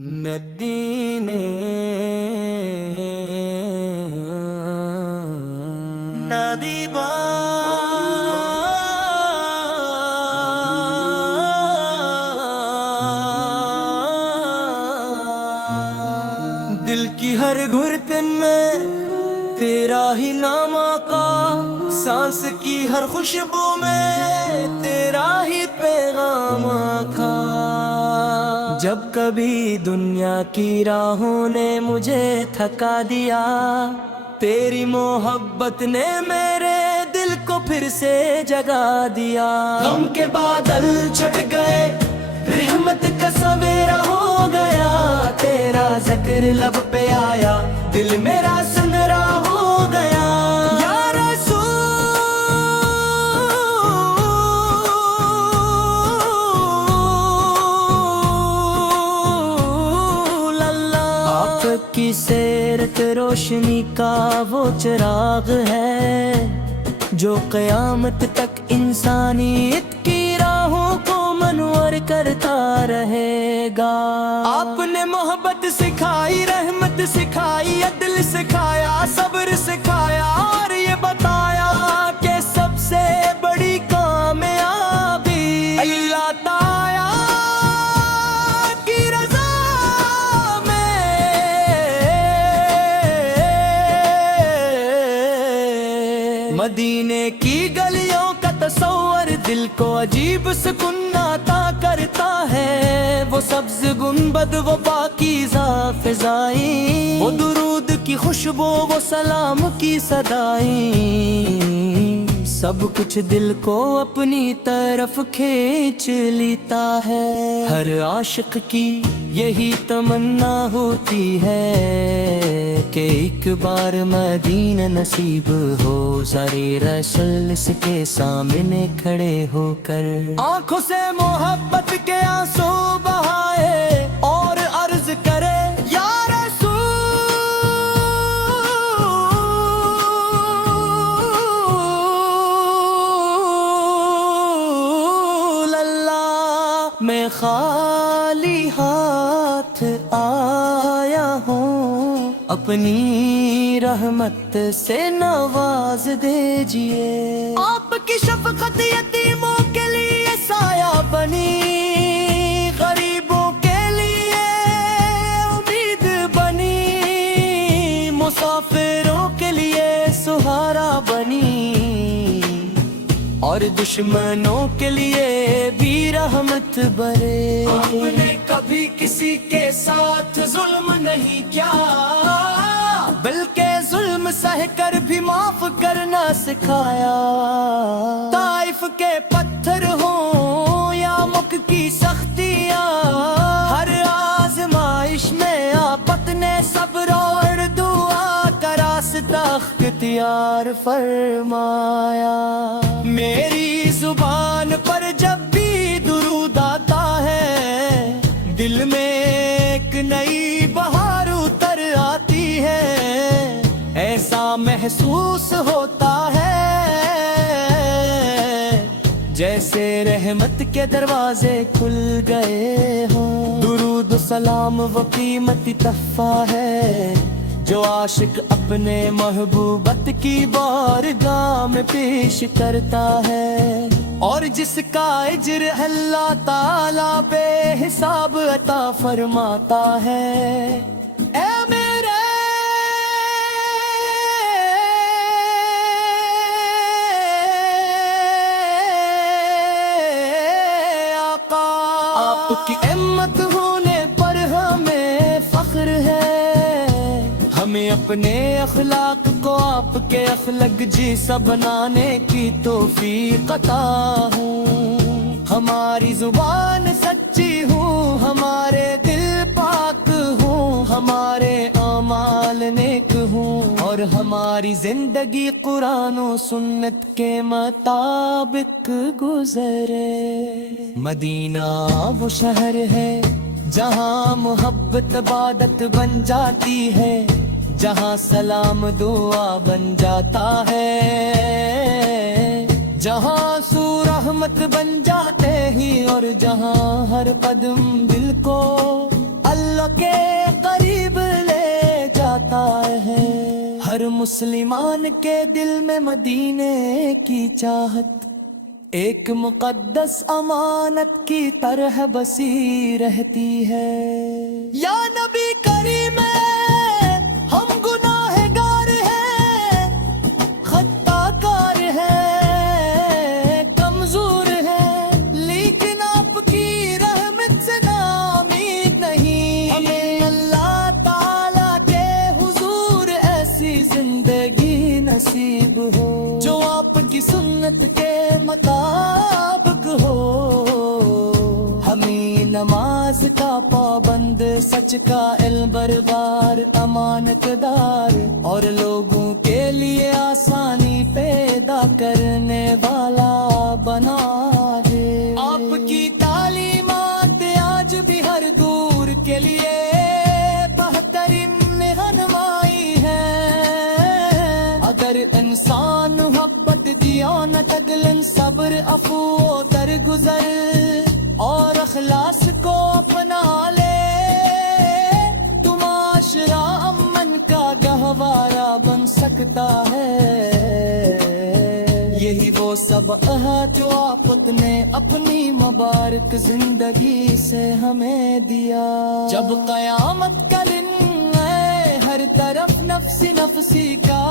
مدینے ندیبا دل کی ہر گھرتن میں تیرا ہی نام آقا، سانس کی ہر خوشبو میں تیرا ہی پیغام آقا۔ جب کبھی دنیا کی راہوں نے مجھے تھکا دیا، تیری محبت نے میرے دل کو پھر سے جگا دیا۔ غم کے بادل چھٹ گئے، رحمت کا سویرا ہو گیا، تیرا ذکر لب پہ آیا، دل میرا سنرا ہو گیا۔ یا رسول اللہ، آپ کی سیرت روشنی کا وہ چراغ ہے جو قیامت تک انسانیت کی راہوں کو منور کرتا رہے گا۔ آپ نے محبت سکھائی، رحمت سکھائی، عدل سکھایا، صبر سکھایا، اور یہ بتایا کہ سب سے بڑی کامیابی اللہ تعالیٰ کی رضا میں۔ مدینے کی گلیوں کا تصور دل کو عجیب سکون عطا کرتا ہے، وہ سبز گنبد، وہ پاکیزہ فضائیں، وہ درود کی خوشبو، وہ سلام کی صدائیں، سب کچھ دل کو اپنی طرف کھینچ لیتا ہے۔ ہر عاشق کی یہی تمنا ہوتی ہے کہ ایک بار مدینہ نصیب ہو، سارے رسول اس کے سامنے کھڑے ہو کر آنکھوں سے محبت کے آنسو بہائے اور عرض کرے، یا میں خالی ہاتھ آیا ہوں، اپنی رحمت سے نواز دیجئے۔ آپ کی شفقت یتیموں کے لیے سایہ بنی، غریبوں کے لیے امید بنی، مسافروں کے لیے سہارا بنی، اور دشمنوں کے لیے بھی رحمت برے۔ آپ نے کبھی کسی کے ساتھ ظلم نہیں کیا، بلکہ ظلم سہ کر بھی معاف کرنا سکھایا۔ طائف کے پتھر ہوں یا مکہ کی سختیاں، ہر آزمائش میں آپ اپنے صبر اور دعا کا راستہ اختیار فرمایا۔ میری زبان پر جب بھی درود آتا ہے، دل میں ایک نئی بہار اتر آتی ہے، ایسا محسوس ہوتا ہے جیسے رحمت کے دروازے کھل گئے ہوں۔ درود و سلام وہ قیمتی تحفہ ہے جو عاشق اپنے محبوبت کی بارگاہ میں پیش کرتا ہے، اور جس کا اجر اللہ تعالیٰ بے حساب عطا فرماتا ہے۔ اے میرے آقا، آپ کی احمد ہونے پر ہمیں فخر ہے، ہمیں اپنے اخلاق کو آپ کے اخلاق جیسا بنانے کی توفیق عطا ہوں۔ ہماری زبان سچی ہوں، ہمارے دل پاک ہوں، ہمارے اعمال نیک ہوں، اور ہماری زندگی قرآن و سنت کے مطابق گزرے۔ مدینہ وہ شہر ہے جہاں محبت عبادت بن جاتی ہے، جہاں سلام دعا بن جاتا ہے، جہاں سو رحمت بن جاتے ہی، اور جہاں ہر قدم دل کو اللہ ہر مسلمان کے دل میں مدینے کی چاہت ایک مقدس امانت کی طرح بسی رہتی ہے۔ یا نبی کریم ہم گناہگار ہیں، خطا کار ہیں، کمزور ہیں، لیکن آپ کی رحمت سے ناامید نہیں۔ ہمیں اللہ تعالیٰ کے حضور ایسی زندگی نصیب ہو جو آپ کی سنت کے مطابق ہو۔ ہمیں نماز کا پابند، سچ کا علم بردار، امانت دار اور لوگوں کے لیے آسانی پیدا کرنے والا بنا دے۔ آپ کی تعلیمات آج بھی ہر دور کے لیے بہترین رہنمائی ہے۔ اگر انسان محبت دیانت اگلن صبر عفو درگزر اور اخلاص کو اپنا لے تو معاشرہ امن کا گہوارہ بن سکتا ہے۔ یہی وہ سبق ہے جو آپ نے اپنی مبارک زندگی سے ہمیں دیا۔ جب قیامت کا دن ہر طرف نفسی نفسی کا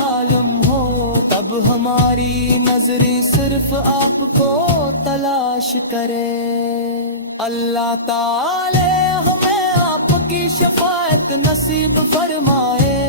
عالم ہو، تب ہماری نظریں صرف آپ کو تلاش کرے۔ اللہ تعالی ہمیں آپ کی شفاعت نصیب فرمائے۔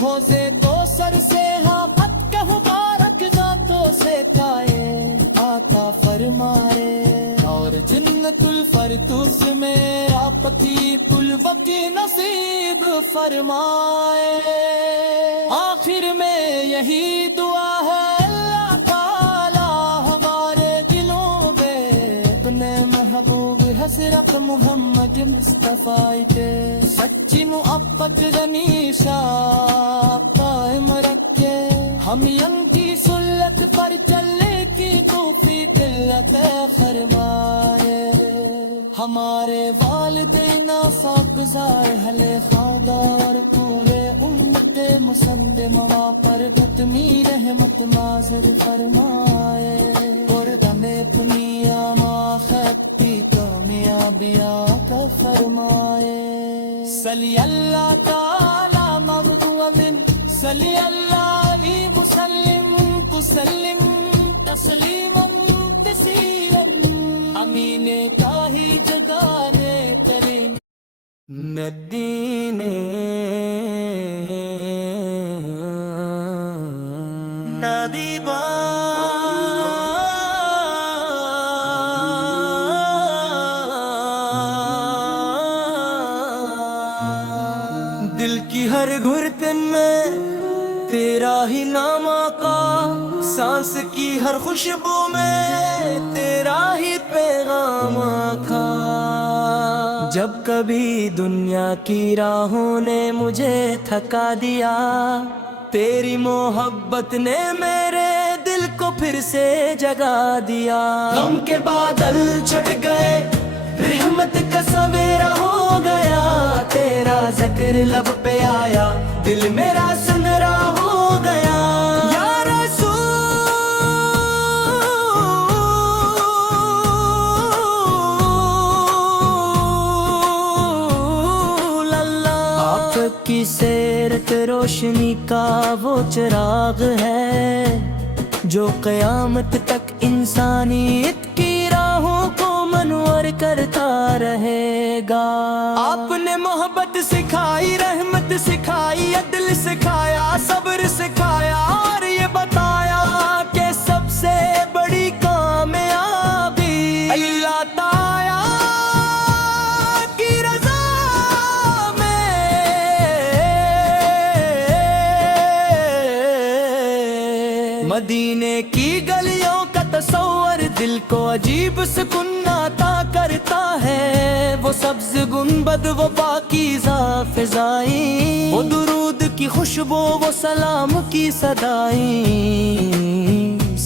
حوضے تو سر سے ہاتھ کے مبارک ذاتوں سے کائے عطا فرمائے، اور جنت الفردوس میں آپ کی قلوت نصیب فرمائے۔ آخر میں یہی دعا ہے اللہ تعالی ہمارے دلوں میں اپنے محبوب حضرت محمد مصطفیٰ کے سچی محبت رنیشا قائم رکھے۔ ہم ان کی سنت پر چلنے کی توفیق عطا فرمائے۔ ہمارے والدین ساکزار اہل خانہ اور پورے امت مسلمہ پر ختمی رحمت نازل فرمائے، اور ہمیں اپنی آخرتی کامیابی عطا فرمائے۔ صلی اللہ تعالی مغدوم صلی اللہ علیہ وسلم تسلم تسلیما کثیرا امین کا ہی جدارے ترین مدینے نبیبا دل کی ہر گھرتن میں تیرا ہی نام آقا، سانس کی ہر خوشبو میں تیرا ہی پیغام آقا۔ جب کبھی دنیا کی راہوں نے مجھے تھکا دیا، تیری محبت نے میرے دل کو پھر سے جگا دیا۔ غم کے بادل چھٹ گئے، رحمت کا سویرا ہو گیا، تیرا ذکر لب پہ آیا، دل میرا سنرا ہو گیا۔ یا رسول اللہ، آپ کی سیرت روشنی کا وہ چراغ ہے جو قیامت تک انسانیت کی راہوں کو منور کرتا رہے گا۔ آپ نے محبت سکھائی، رحمت سکھائی، عدل سکھایا، صبر سکھایا، اور یہ بتایا کہ سب سے بڑی کامیابی اللہ تعالیٰ کی رضا میں۔ مدینے کی گلیوں کا تصور دل کو عجیب سکون عطا کرتا ہے، وہ سبز گنبد، وہ پاکیزہ فضائیں، وہ درود کی خوشبو، وہ سلام کی صدائیں،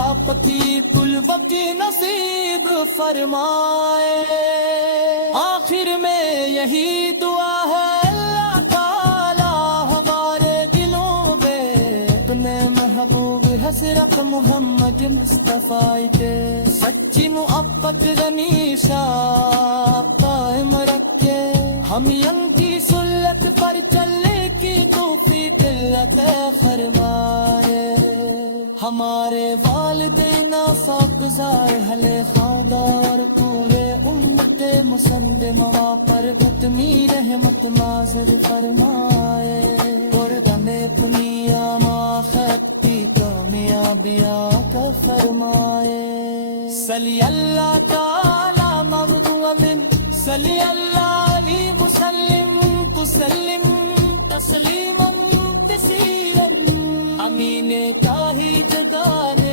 آپ کی کل وقت نصیب فرمائے. آخر میں یہی دعا ہے اللہ تعالی ہمارے دلوں میں اپنے محبوب حضرت محمد مصطفیٰ کے سچی محبت رنیشا قائم رکھے. ہم ان کی سنت پر چلنے کی توفیق عطا فرمائے. ہمارے والدین ساکزار اہل خانہ اور پورے امت مسلمہ پر اتنی رحمت نازل فرمائے. قربان دنیا آخرت کامیابی عطا فرمائے. صلی اللہ تعالی مبدوع من صلی اللہ علیہ وسلم تسلم تسلیما کثیرا. امین کا ہی جدار